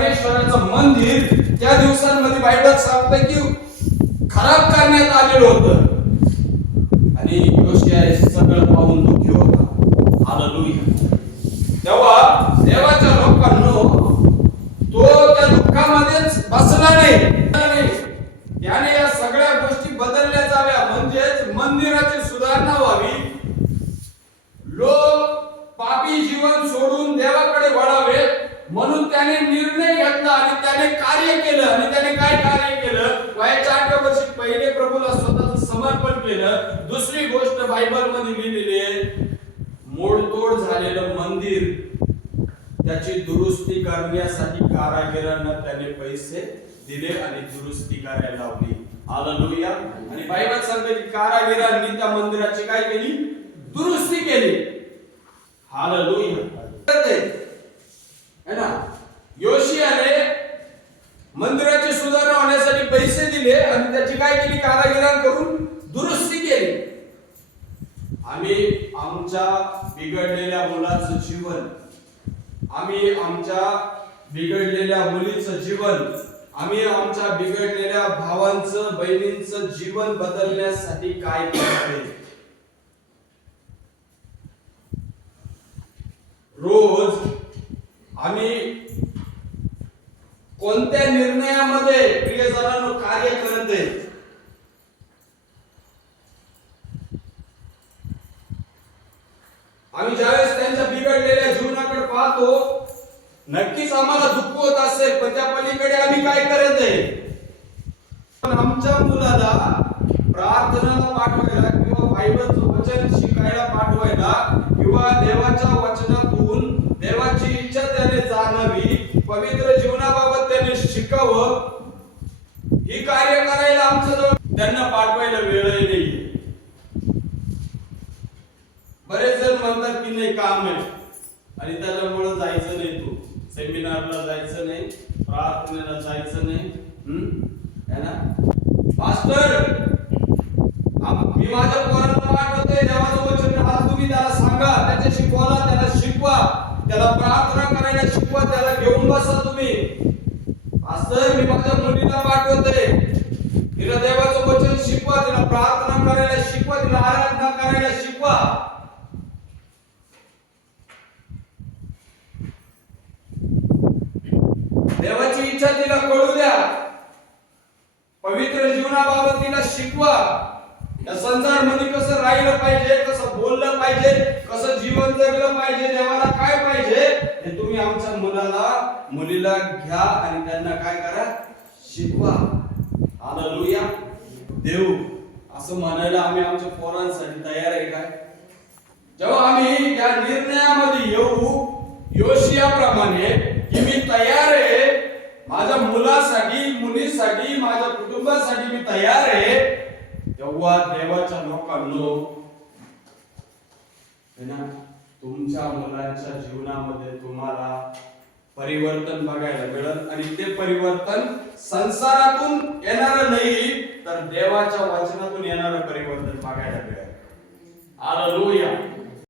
परमेश्वराचं मंदिर त्या दिवसांमध्ये बायबल सांगतं की खराब करण्यात आलेलं होतं. आणि योशिया सगळं पाहून दुःखी होता. हालेलुया तेव्हा देवाच्या लोकांनो तो त्या दुःखामध्येच बसला नाही. त्याने या सगळ्या गोष्टी बदलल्या जाव्या. म्हणजेच मंदिराची सुधारणा व्हावी. त्याने निर्णय घेतला आणि त्याने कार्य केलं. आणि त्याने काय कार्य केलं? वयाच्या आठव्या वर्षी पहिले प्रभूला स्वतःच समर्पण केलं. दुसरी गोष्ट बायबलमध्ये लिहिलेली आहे मोडतोड झालेलं मंदिर त्याची दुरुस्ती करण्यासाठी कारागिरांना त्याने पैसे दिले आणि दुरुस्ती करायला लावली. हालेलुया. आणि बायबल सांगते की कारागिरांनी त्या मंदिराची काय केली? दुरुस्ती केली. हालेलुया. है ना? योशियाने मंदिराची सुधारणा होण्यासाठी पैसे दिले आणि त्याची काय केली? कारागिरांकडून दुरुस्ती केली. आम्ही आमच्या बिघडलेल्या मुलाचं जीवन आम्ही आमच्या बिघडलेल्या मुलीचं जीवन आम्ही आमच्या बिघडलेल्या भावांचं बहिणींचं जीवन बदलण्यासाठी काय करते रोज आम्ही कोणत्या निर्णयामध्ये प्रियजनांनो कार्य करत आहे? आम्ही ज्यावेळेस त्यांच्या बिघडलेल्या जीवनाकडे पाहतो नक्कीच आम्हाला दुःख होत असेल पण त्या पलीकडे आम्ही काय करत आहे? पण आमच्या मुलाला प्रार्थनाला पाठवायला किंवा बायबलचं वचन शिकायला पाठवायला किंवा देवाच्या वचनातून देवाची इच्छा त्याने जाणावी पवित्र जीवनाबाबत त्याने शिकावं ही कार्य करायला आमच्या त्यांना पाठवायला वेळही नाही बरेच जण म्हणतात की नाही काम आहे. आणि त्याच्यामुळे जायचं नाही तू. सेमिनारला जायचं नाही प्रार्थनेला जायचं नाही. ना? मास्टर मी माझ्या पोरांना पाठवतोय देवाचं वचन आज तुम्ही त्याला सांगा त्याच्याशी बोला त्याला शिकवा. त्याला प्रार्थना करायला शिकवा त्याला घेऊन बसा तुम्ही. मास्टर मी माझ्या मुलीला पाठवतोय. तिला देवाचं वचन शिकवा तिला प्रार्थना करायला शिकवा तिला आराधना करायला शिकवा. देवाची इच्छा तिला कळू द्या. पवित्र जीवनाबाबत तिला शिकवा. या संसारमध्ये कसं राहिलं पाहिजे कसं बोललं पाहिजे कसं जीवन जगलं पाहिजे देवाला काय पाहिजे हे तुम्ही आमच्या मुलाला मुलीला घ्या आणि त्यांना काय करा शिकवा. हालेलुया. देव असं म्हणायला आम्ही आमच्या पोरांसाठी तयार आहे काय? जेव्हा आम्ही या निर्णयामध्ये येऊ योशियाप्रमाणे की मी तयार आहे माझ्या मुलासाठी मुलीसाठी माझ्या कुटुंबासाठी मी तयार आहे तेव्हा देवाच्या लोकांनो है ना तुमच्या मुलांच्या जीवनामध्ये तुम्हाला परिवर्तन बघायला मिळेल आणि ते परिवर्तन संसारातून येणार देवाच्या वचनातून येणारं परिवर्तन बघायला मिळेल. हालेलुया